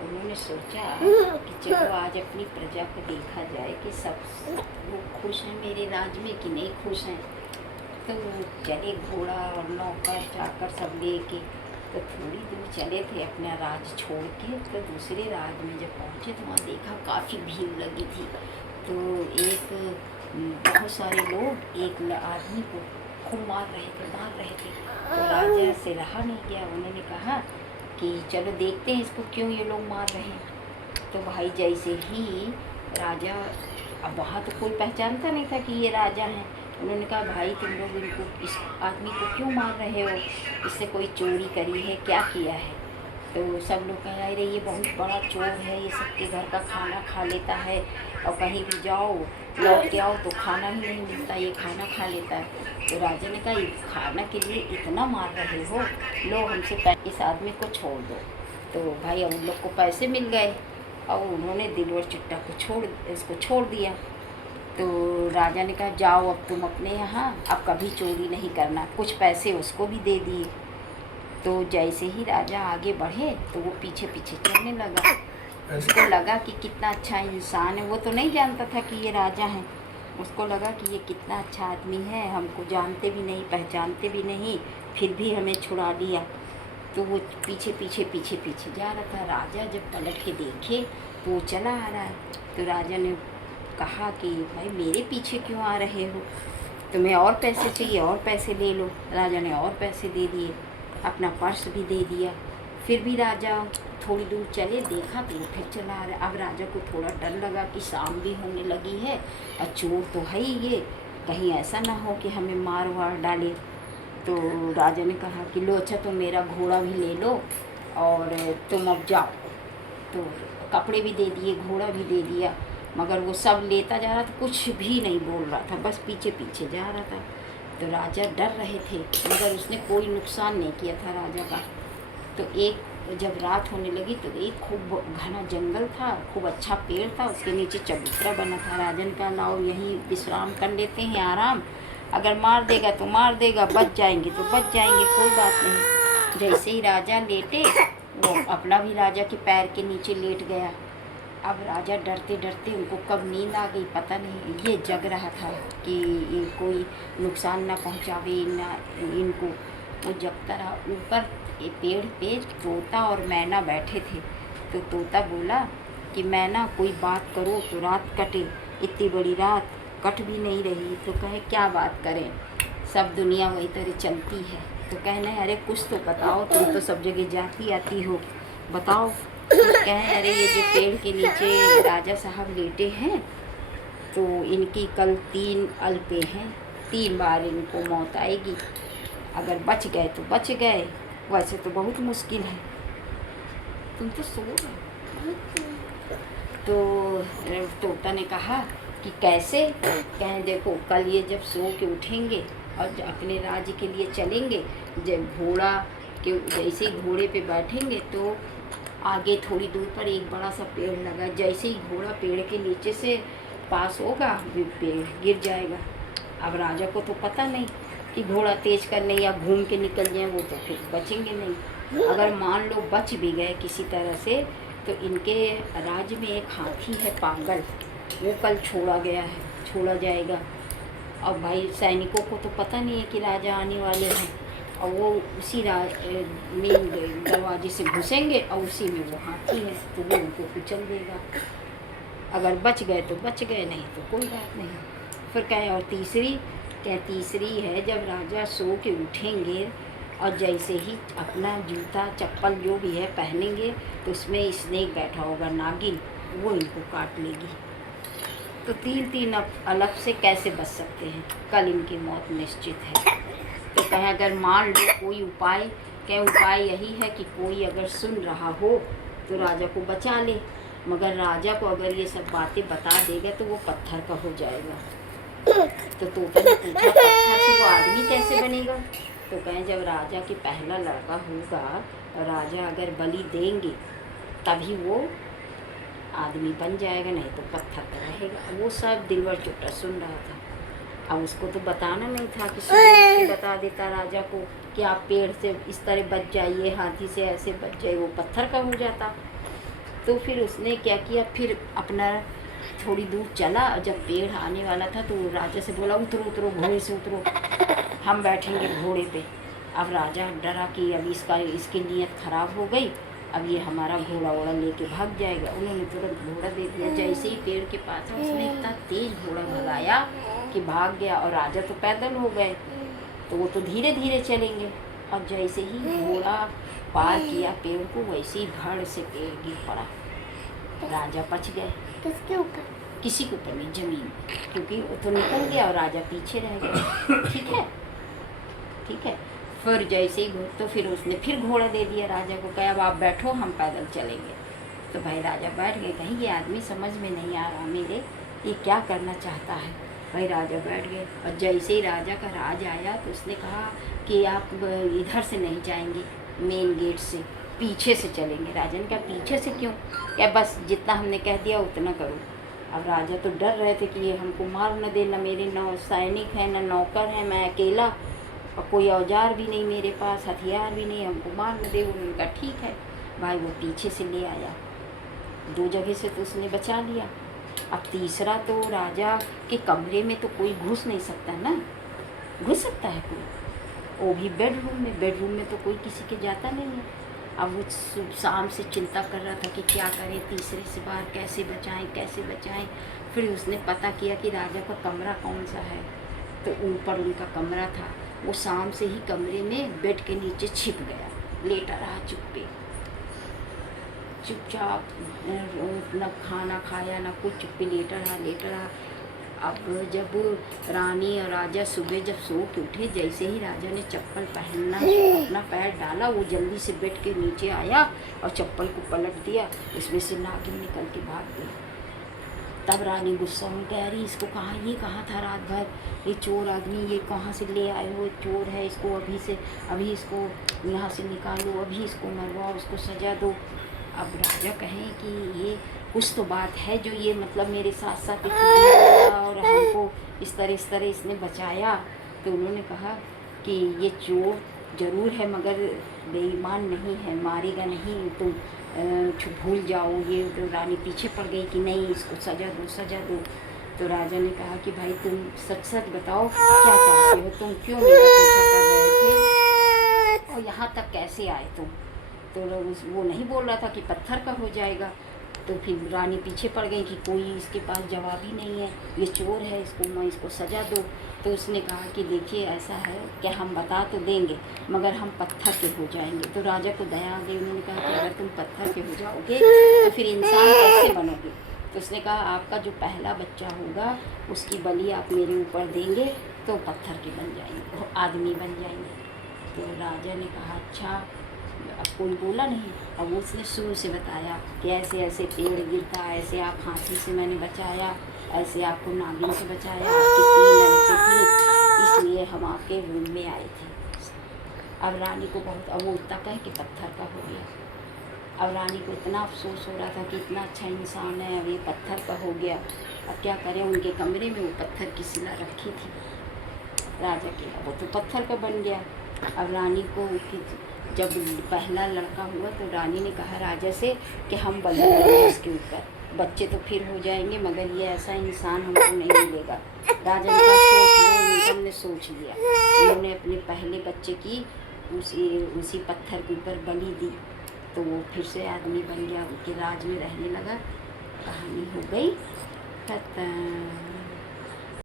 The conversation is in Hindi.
उन्होंने सोचा कि चलो आज अपनी प्रजा को देखा जाए कि सब लोग खुश हैं मेरे राज्य में कि नहीं खुश हैं। तो चले घोड़ा और नौकर चाकर सब लेके, तो थोड़ी दूर चले थे अपना राज्य छोड़ के, तो दूसरे राज्य में जब पहुँचे तो वहाँ देखा काफ़ी भीड़ लगी थी। तो एक बहुत सारे लोग एक आदमी को खूब मार रहे थे। तो राजा से रहा नहीं गया, उन्होंने कहा कि चलो देखते हैं इसको क्यों ये लोग मार रहे हैं। तो भाई जैसे ही राजा, अब वहाँ तो कोई पहचानता नहीं था कि ये राजा हैं, उन्होंने कहा भाई तुम लोग इनको, इस आदमी को क्यों मार रहे हो, इससे कोई चोरी करी है, क्या किया है। तो सब लोग कह रहे ये बहुत बड़ा चोर है, ये सबके घर का खाना खा लेता है, और कहीं भी जाओ लौट के आओ तो खाना ही नहीं मिलता, ये खाना खा लेता है। तो राजा ने कहा ये खाना के लिए इतना मार रहे हो, लो हमसे इस आदमी को छोड़ दो। तो भाई उन लोग को पैसे मिल गए और उन्होंने दिलवर चुट्टा को इसको छोड़ दिया। तो राजा ने कहा जाओ अब तुम अपने यहाँ, अब कभी चोरी नहीं करना। कुछ पैसे उसको भी दे दिए। तो जैसे ही राजा आगे बढ़े तो वो पीछे पीछे चलने लगा। उसको लगा कि कितना अच्छा इंसान है, वो तो नहीं जानता था कि ये राजा हैं। उसको लगा कि ये कितना अच्छा आदमी है, हमको जानते भी नहीं पहचानते भी नहीं, फिर भी हमें छुड़ा लिया। तो वो पीछे पीछे पीछे पीछे जा रहा था। राजा जब पलट के देखे तो वो चला आ रहा है। तो राजा ने कहा कि भाई मेरे पीछे क्यों आ रहे हो, तुम्हें और पैसे चाहिए और पैसे ले लो। राजा ने और पैसे दे दिए, अपना पर्स भी दे दिया। फिर भी राजा थोड़ी दूर चले, देखा तो फिर चला आ रहा। अब राजा को थोड़ा डर लगा कि शाम भी होने लगी है और चोर तो है ही ये, कहीं ऐसा ना हो कि हमें मार वार डाले। तो राजा ने कहा कि लो अच्छा तो मेरा घोड़ा भी ले लो और तुम अब जाओ। तो कपड़े भी दे दिए, घोड़ा भी दे दिया, मगर वो सब लेता जा रहा था, कुछ भी नहीं बोल रहा था, बस पीछे पीछे जा रहा था। तो राजा डर रहे थे, मगर उसने कोई नुकसान नहीं किया था राजा का। तो एक जब रात होने लगी तो एक खूब घना जंगल था, खूब अच्छा पेड़ था, उसके नीचे चबूतरा बना था। राजा ने कहा लाओ यहीं विश्राम कर लेते हैं, आराम, अगर मार देगा तो मार देगा, बच जाएंगे तो बच जाएंगे, कोई बात नहीं। जैसे ही राजा लेटे, वो अपना भी राजा के पैर के नीचे लेट गया। अब राजा डरते डरते, उनको कब नींद आ गई पता नहीं, ये जग रहा था कि ये कोई नुकसान ना पहुंचावे ना इनको। वो जगता रहा। ऊपर पेड़ पे तोता और मैना बैठे थे। तो तोता बोला कि मैना कोई बात करो तो रात कटे, इतनी बड़ी रात कट भी नहीं रही। तो कहे क्या बात करें, सब दुनिया वही तरह चलती है। तो कहने अरे कुछ तो बताओ, तुम तो सब जगह जाती आती हो, बताओ। तो कहें अरे ये जो पेड़ के नीचे राजा साहब लेटे हैं, तो इनकी कल 3 अल्पे हैं, 3 बार इनको मौत आएगी। अगर बच गए तो बच गए, वैसे तो बहुत मुश्किल है। तुम तो सो रहे। तो तोता ने कहा कि कैसे। कहें देखो कल ये जब सो के उठेंगे और अपने राज्य के लिए चलेंगे, जब घोड़ा के जैसे ही घोड़े पे बैठेंगे तो आगे थोड़ी दूर पर एक बड़ा सा पेड़ लगा, जैसे ही घोड़ा पेड़ के नीचे से पास होगा पेड़ गिर जाएगा। अब राजा को तो पता नहीं कि घोड़ा तेज करने या घूम के निकल जाए, वो तो फिर बचेंगे नहीं। अगर मान लो बच भी गए किसी तरह से, तो इनके राज्य में एक हाथी है पागल, वो कल छोड़ा जाएगा। और भाई सैनिकों को तो पता नहीं है कि राजा आने वाले हैं, और वो उसी मेन दरवाजे से घुसेंगे और उसी में वो हाथी है, तो वो उनको कुचल देगा। अगर बच गए तो बच गए, नहीं तो कोई बात नहीं। फिर कहे और तीसरी है जब राजा सो के उठेंगे और जैसे ही अपना जूता चप्पल जो भी है पहनेंगे, तो उसमें स्नेक बैठा होगा, नागिन, वो इनको काट लेगी। तो 3 अलग से कैसे बच सकते हैं, कल इनकी मौत निश्चित है। तो कहें अगर मान लो कोई उपाय, क्या उपाय यही है कि कोई अगर सुन रहा हो तो राजा को बचा ले, मगर राजा को अगर ये सब बातें बता देगा तो वो पत्थर का हो जाएगा। तो तोता ने पूछा पत्थर से वो आदमी कैसे बनेगा। तो कहें जब राजा की पहला लड़का होगा और राजा अगर बलि देंगे तभी वो आदमी बन जाएगा, नहीं तो पत्थर का रहेगा। वो सब दिलवर चुट्टा सुन रहा था। अब उसको तो बताना नहीं था कि सुबह बता देता राजा को कि आप पेड़ से इस तरह बच जाइए, हाथी से ऐसे बच जाइए, वो पत्थर का हो जाता। तो फिर उसने क्या किया, फिर अपना थोड़ी दूर चला। जब पेड़ आने वाला था तो राजा से बोला उतरो उतरो, घोड़े से उतरो, हम बैठेंगे घोड़े पे। अब राजा डरा कि अब इसकी नीयत खराब हो गई, अब ये हमारा घोड़ा वोड़ा लेके भाग जाएगा। उन्होंने तुरंत घोड़ा दे दिया। जैसे ही पेड़ के पास उसने इतना तेज घोड़ा भगाया कि भाग गया। और राजा तो पैदल हो गए, तो वो तो धीरे धीरे चलेंगे। और जैसे ही घोड़ा पार किया पेड़ को, वैसे ही धड़ से पेड़ गिर पड़ा। राजा बच गए। किसके ऊपर? किसी के ऊपर नहीं, जमीन, क्योंकि वो तो निकल गया और राजा पीछे रह गया। ठीक है, ठीक है। फिर जैसे ही तो फिर उसने फिर घोड़ा दे दिया राजा को, कहा अब आप बैठो, हम पैदल चलेंगे। तो भाई राजा बैठ गए। कहीं ये आदमी समझ में नहीं आ रहा मेरे, ये क्या करना चाहता है। भाई राजा बैठ गए। और जैसे ही राजा का राज आया तो उसने कहा कि आप इधर से नहीं जाएंगे, मेन गेट से, पीछे से चलेंगे। राजा ने कहा पीछे से क्यों? क्या बस जितना हमने कह दिया उतना करो। अब राजा तो डर रहे थे कि ये हमको मार न दे, न मेरे 9 सैनिक हैं, न नौकर हैं, मैं अकेला, और कोई औजार भी नहीं मेरे पास, हथियार भी नहीं, हमको मार न दे। उन्होंने कहा ठीक है। भाई वो पीछे से ले आया। 2 जगह से तो उसने बचा लिया। अब तीसरा तो राजा के कमरे में तो कोई घुस नहीं सकता ना, घुस सकता है कोई? वो भी बेडरूम में, बेडरूम में तो कोई किसी के जाता नहीं है। अब वो शाम से चिंता कर रहा था कि क्या करें, तीसरे से बार कैसे बचाएं, कैसे बचाएं। फिर उसने पता किया कि राजा का कमरा कौन सा है, तो ऊपर उनका कमरा था। वो शाम से ही कमरे में बेड के नीचे छिप गया, लेटा रहा चुपचाप, न खाना खाया न कुछ, चुप्पी लेटा रहा। अब जब रानी और राजा सुबह जब सो के उठे, जैसे ही राजा ने चप्पल पहनना अपना पैर डाला, वो जल्दी से बेड के नीचे आया और चप्पल को पलट दिया। इसमें से नागिन निकल के भाग गई। तब रानी गुस्सा में कह रही इसको ये कहाँ था रात भर, ये चोर आदमी, ये कहाँ से ले आए हो, चोर है, इसको अभी इसको यहाँ से निकालो, अभी इसको मरवाओ, इसको सजा दो। अब राजा कहें कि ये कुछ तो बात है जो ये मतलब मेरे साथ साथ और हमको इस तरह इसने बचाया। तो उन्होंने कहा कि ये चोर ज़रूर है मगर बेईमान नहीं है, मारेगा नहीं, तुम भूल जाओ। ये तो रानी पीछे पड़ गई कि नहीं इसको सजा दो। तो राजा ने कहा कि भाई तुम सच बताओ क्या चाहते हो, तुम क्यों मेरा पीछा कर रहे थे और यहाँ तक कैसे आए तुम? तो वो नहीं बोल रहा था कि पत्थर का हो जाएगा। तो फिर रानी पीछे पड़ गई कि कोई इसके पास जवाब ही नहीं है, ये चोर है, इसको सजा दो। तो उसने कहा कि देखिए ऐसा है कि हम बता तो देंगे मगर हम पत्थर के हो जाएंगे। तो राजा को दया आ गई। उन्होंने कहा कि अगर तुम पत्थर के हो जाओगे तो फिर इंसान कैसे बनोगे? तो उसने कहा आपका जो पहला बच्चा होगा उसकी बलि आप मेरे ऊपर देंगे तो पत्थर के बन जाएंगे, आदमी बन जाएंगे। तो राजा ने कहा अच्छा। अब कोई बोला नहीं। अब उसने शुरू से बताया कि ऐसे ऐसे पेड़ गिरता, ऐसे आप हाथी से मैंने बचाया, ऐसे आपको नागिन से बचाया, आपकी 3 लड़के थे, इसलिए हम आपके रूम में आए थे। अब रानी को बहुत, अब वो उतना कहे कि पत्थर का हो गया। अब रानी को इतना अफसोस हो रहा था कि इतना अच्छा इंसान है, अब ये पत्थर का हो गया। अब क्या करें, उनके कमरे में वो पत्थर की शिला रखी थी राजा की, वो तो पत्थर का बन गया। अब रानी को जब पहला लड़का हुआ तो रानी ने कहा राजा से कि हम बलि देंगे इसके ऊपर, बच्चे तो फिर हो जाएंगे मगर ये ऐसा इंसान हमको नहीं मिलेगा। राजा ने कहा सोच लो। हमने सोच लिया। उन्होंने अपने पहले बच्चे की उसी पत्थर के ऊपर बलि दी तो वो फिर से आदमी बन गया, उनके राज में रहने लगा। कहानी हो गई खत्म।